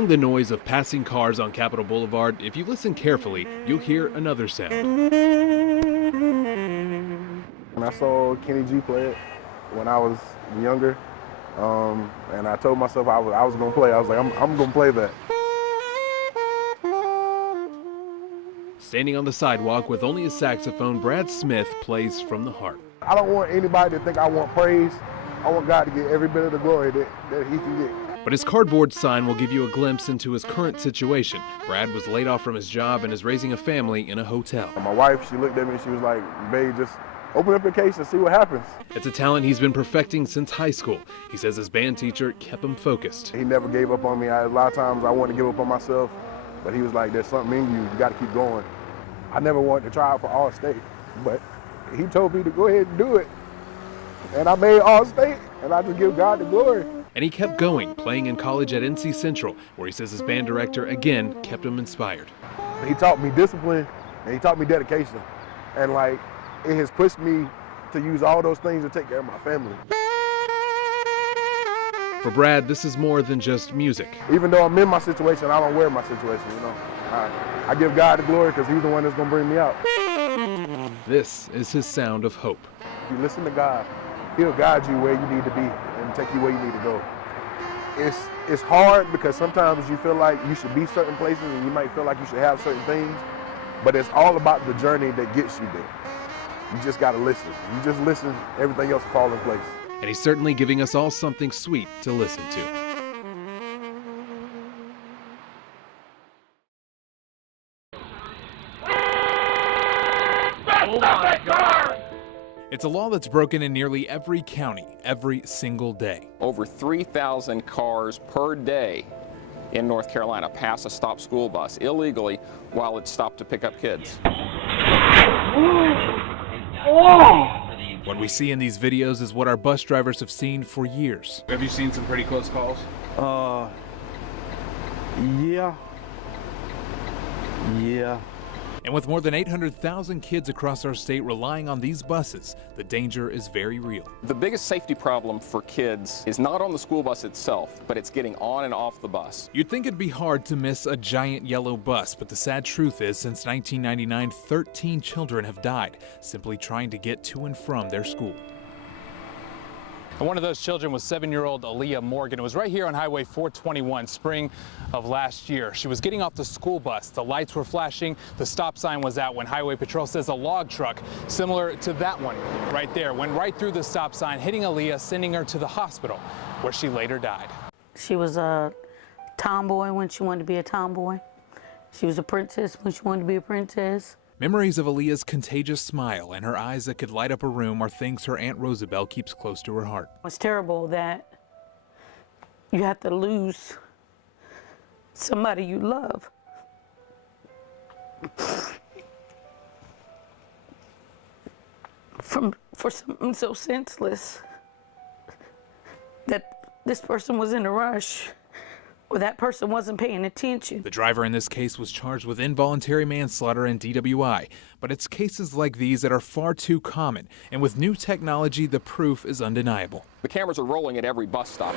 Among the noise of passing cars on Capitol Boulevard, if you listen carefully, you'll hear another sound. And I saw Kenny G play it when I was younger, and I told myself I was going to play. I was like, I'm going to play that. Standing on the sidewalk with only a saxophone, Brad Smith plays from the heart. I don't want anybody to think I want praise. I want God to get every bit of the glory that he can get. But his cardboard sign will give you a glimpse into his current situation. Brad was laid off from his job and is raising a family in a hotel. My wife, she looked at me and she was like, babe, just open up your case and see what happens. It's a talent he's been perfecting since high school. He says his band teacher kept him focused. He never gave up on me. A lot of times I wanted to give up on myself, but he was like, there's something in you got to keep going. I never wanted to try out for All-State, but he told me to go ahead and do it. And I made All-State, and I just give God the glory. And he kept going, playing in college at NC Central, where he says his band director, again, kept him inspired. He taught me discipline, and he taught me dedication. And like, it has pushed me to use all those things to take care of my family. For Brad, this is more than just music. Even though I'm in my situation, I don't wear my situation, you know. I give God the glory because he's the one that's going to bring me out. This is his sound of hope. If you listen to God, he'll guide you where you need to be and take you where you need to go. It's hard because sometimes you feel like you should be certain places and you might feel like you should have certain things, but it's all about the journey that gets you there. You just got to listen. You just listen, everything else will fall in place. And he's certainly giving us all something sweet to listen to. It's a law that's broken in nearly every county, every single day. Over 3,000 cars per day in North Carolina pass a stop school bus illegally while it's stopped to pick up kids. What we see in these videos is what our bus drivers have seen for years. Have you seen some pretty close calls? Yeah. And with more than 800,000 kids across our state relying on these buses, the danger is very real. The biggest safety problem for kids is not on the school bus itself, but it's getting on and off the bus. You'd think it'd be hard to miss a giant yellow bus, but the sad truth is, since 1999, 13 children have died simply trying to get to and from their school. And one of those children was 7-year-old Aaliyah Morgan. It was right here on Highway 421, spring of last year. She was getting off the school bus. The lights were flashing. The stop sign was out when Highway Patrol says a log truck, similar to that one right there, went right through the stop sign, hitting Aaliyah, sending her to the hospital, where she later died. She was a tomboy when she wanted to be a tomboy. She was a princess when she wanted to be a princess. Memories of Aaliyah's contagious smile and her eyes that could light up a room are things her Aunt Rosabelle keeps close to her heart. It's terrible that you have to lose somebody you love. For something so senseless that this person was in a rush. Or that person wasn't paying attention. The driver in this case was charged with involuntary manslaughter and DWI, but it's cases like these that are far too common, and with new technology, the proof is undeniable. The cameras are rolling at every bus stop.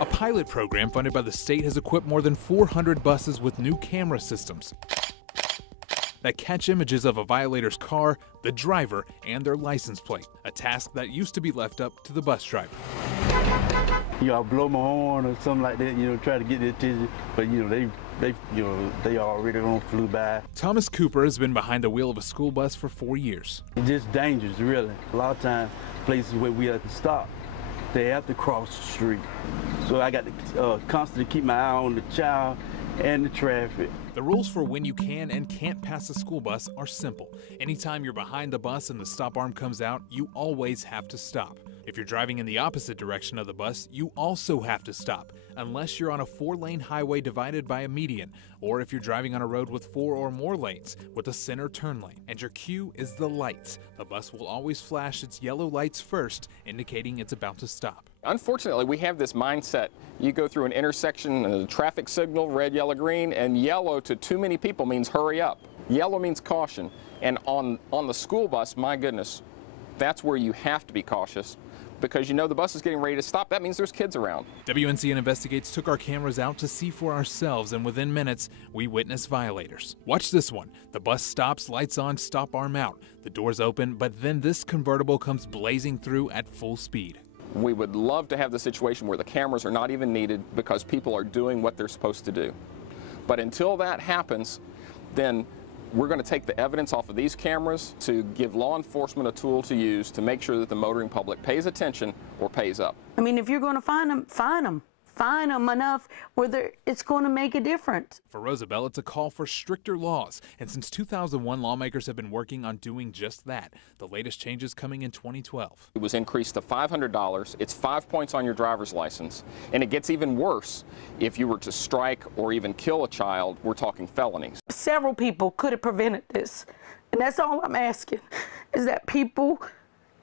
A pilot program funded by the state has equipped more than 400 buses with new camera systems that catch images of a violator's car, the driver, and their license plate, a task that used to be left up to the bus driver. I'll blow my horn or something like that, try to get their attention, but they already on flew by. Thomas Cooper has been behind the wheel of a school bus for 4 years. It's just dangerous, really. A lot of times, places where we have to stop, they have to cross the street. So I got to constantly keep my eye on the child and the traffic. The rules for when you can and can't pass a school bus are simple. Anytime you're behind the bus and the stop arm comes out, you always have to stop. If you're driving in the opposite direction of the bus, you also have to stop, unless you're on a 4-lane highway divided by a median, or if you're driving on a road with 4 or more lanes with a center turn lane. And your cue is the lights. The bus will always flash its yellow lights first, indicating it's about to stop. Unfortunately, we have this mindset. You go through an intersection, and the traffic signal, red, yellow, green, and yellow to too many people means hurry up. Yellow means caution. And on the school bus, my goodness, that's where you have to be cautious. because you know the bus is getting ready to stop. That means there's kids around. WNCN Investigates took our cameras out to see for ourselves, and within minutes, we witnessed violators. Watch this one. The bus stops, lights on, stop arm out. The doors open, but then this convertible comes blazing through at full speed. We would love to have the situation where the cameras are not even needed because people are doing what they're supposed to do. But until that happens, then we're going to take the evidence off of these cameras to give law enforcement a tool to use to make sure that the motoring public pays attention or pays up. I mean, if you're going to find them, find them. Find them enough where it's going to make a difference. For Rosabelle, it's a call for stricter laws, and since 2001, lawmakers have been working on doing just that. The latest changes coming in 2012. It was increased to $500. It's 5 points on your driver's license, and it gets even worse if you were to strike or even kill a child. We're talking felonies. Several people could have prevented this, and that's all I'm asking, is that people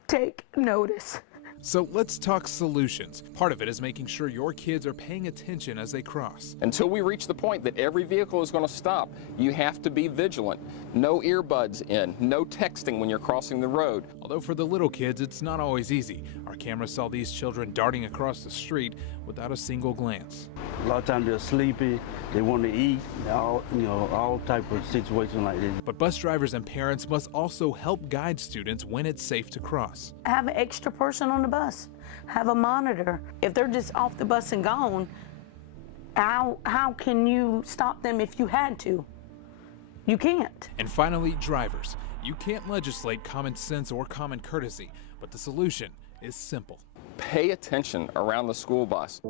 take notice. So let's talk solutions. Part of it is making sure your kids are paying attention as they cross. Until we reach the point that every vehicle is going to stop, you have to be vigilant. No earbuds in, no texting when you're crossing the road. Although for the little kids, it's not always easy. Our camera saw these children darting across the street without a single glance. A lot of times they're sleepy, they want to eat, all type of situations like this. But bus drivers and parents must also help guide students when it's safe to cross. Have an extra person on the bus. Have a monitor. If they're just off the bus and gone, how can you stop them if you had to? You can't. And finally, drivers. You can't legislate common sense or common courtesy, but the solution is simple. Pay attention around the school bus.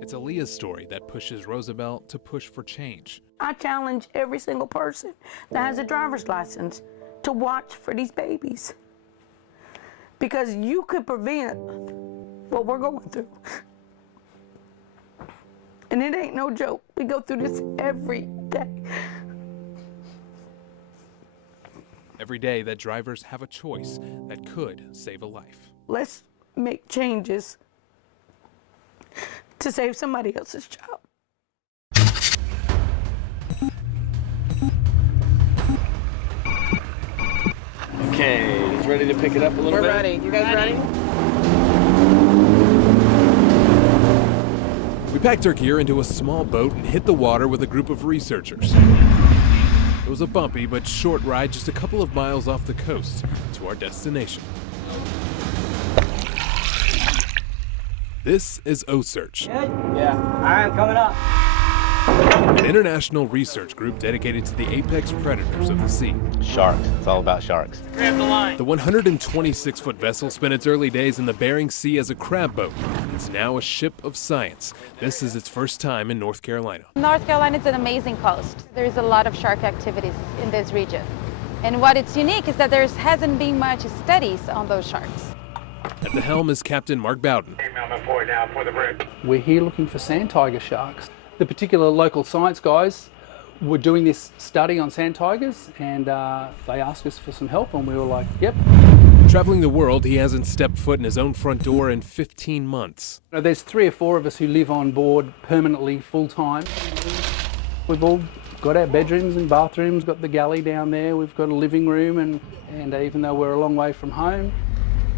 It's Aaliyah's story that pushes Rosabelle to push for change. I challenge every single person that has a driver's license to watch for these babies. Because you could prevent what we're going through. And it ain't no joke. We go through this every day. Every day that drivers have a choice that could save a life. Let's make changes to save somebody else's job. Okay, is ready to pick it up a little bit? We're ready. You guys ready? We packed our gear into a small boat and hit the water with a group of researchers. It was a bumpy but short ride just a couple of miles off the coast to our destination. This is OSearch. Good? Yeah. All right, I'm coming up. An international research group dedicated to the apex predators of the sea. Sharks. It's all about sharks. Grab the line. The 126-foot vessel spent its early days in the Bering Sea as a crab boat. It's now a ship of science. This is its first time in North Carolina. North Carolina is an amazing coast. There's a lot of shark activities in this region. And what it's unique is that there hasn't been much studies on those sharks. At the helm is Captain Mark Bowden. We're here looking for sand tiger sharks. The particular local science guys were doing this study on sand tigers, and they asked us for some help, and we were like, yep. Traveling the world, he hasn't stepped foot in his own front door in 15 months. Now, there's 3 or 4 of us who live on board permanently, full-time. We've all got our bedrooms and bathrooms, got the galley down there, we've got a living room, and even though we're a long way from home,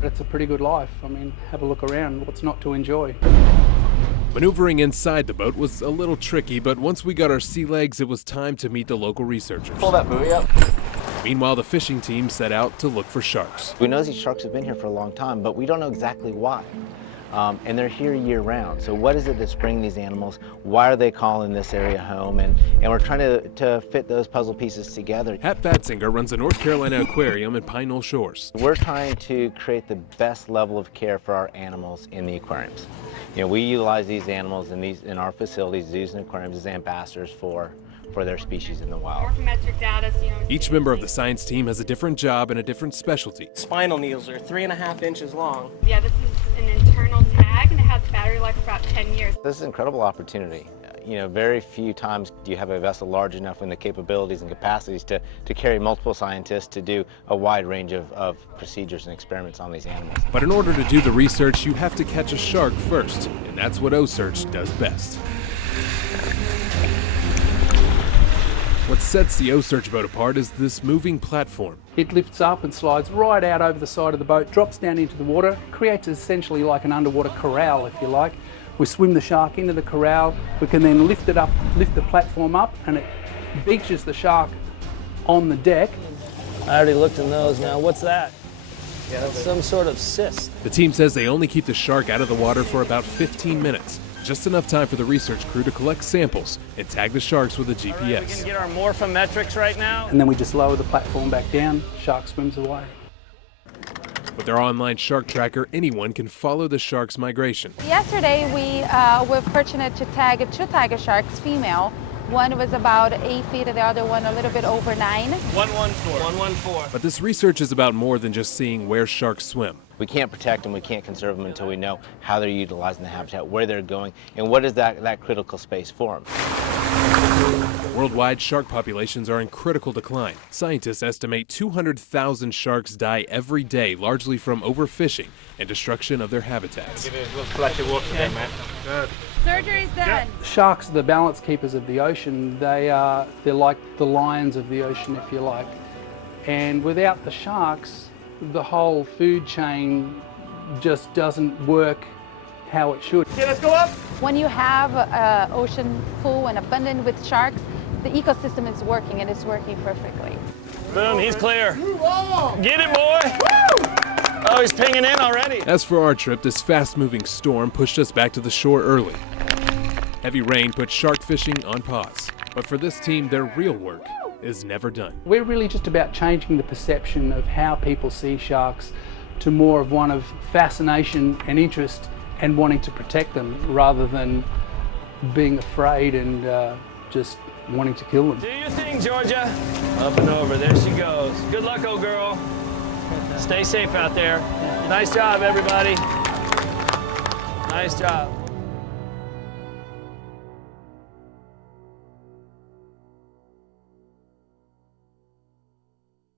it's a pretty good life. I mean, have a look around, what's not to enjoy? Maneuvering inside the boat was a little tricky, but once we got our sea legs, it was time to meet the local researchers. Pull that buoy up. Meanwhile, the fishing team set out to look for sharks. We know these sharks have been here for a long time, but we don't know exactly why. And they're here year-round. So what is it that's bringing these animals? Why are they calling this area home? And we're trying to fit those puzzle pieces together. Hat Fatzinger runs the North Carolina Aquarium at Pine Knoll Shores. We're trying to create the best level of care for our animals in the aquariums. You know, we utilize these animals in our facilities, zoos and aquariums, as ambassadors for their species in the wild. Morphometric data, Each member of the science team has a different job and a different specialty. Spinal needles are 3.5 inches long. Yeah, this is an internal tag, and it has battery life for about 10 years. This is an incredible opportunity. You know, very few times do you have a vessel large enough in the capabilities and capacities to carry multiple scientists to do a wide range of procedures and experiments on these animals. But in order to do the research, you have to catch a shark first, and that's what OSearch does best. What sets the O-Search boat apart is this moving platform. It lifts up and slides right out over the side of the boat, drops down into the water, creates essentially like an underwater corral, if you like. We swim the shark into the corral, we can then lift it up, lift the platform up, and it beaches the shark on the deck. I already looked in those now. What's that? Yeah, that's some sort of cyst. The team says they only keep the shark out of the water for about 15 minutes. Just enough time for the research crew to collect samples and tag the sharks with a GPS. Right, we can get our morphometrics right now. And then we just lower the platform back down, shark swims away. With their online shark tracker, anyone can follow the shark's migration. Yesterday, we were fortunate to tag 2 tiger sharks, female. One was about 8 feet and the other one a little bit over 9. 114. 114. But this research is about more than just seeing where sharks swim. We can't protect them, we can't conserve them until we know how they're utilizing the habitat, where they're going, and what is that critical space for them. Worldwide, shark populations are in critical decline. Scientists estimate 200,000 sharks die every day, largely from overfishing and destruction of their habitats. Give it a little splash of water there, man. Good. Surgery's done. Sharks are the balance keepers of the ocean. They're like the lions of the ocean, if you like. And without the sharks, the whole food chain just doesn't work how it should. Okay, let's go up. When you have an ocean full and abundant with sharks, the ecosystem is working, and it's working perfectly. Boom, he's clear. Get it, boy. Woo! Oh, he's pinging in already. As for our trip, this fast-moving storm pushed us back to the shore early. Heavy rain put shark fishing on pause. But for this team, their real work is never done. We're really just about changing the perception of how people see sharks to more of one of fascination and interest and wanting to protect them rather than being afraid and just wanting to kill them. Do your thing, Georgia. Up and over, there she goes. Good luck, old girl. Stay safe out there. Nice job, everybody. Nice job.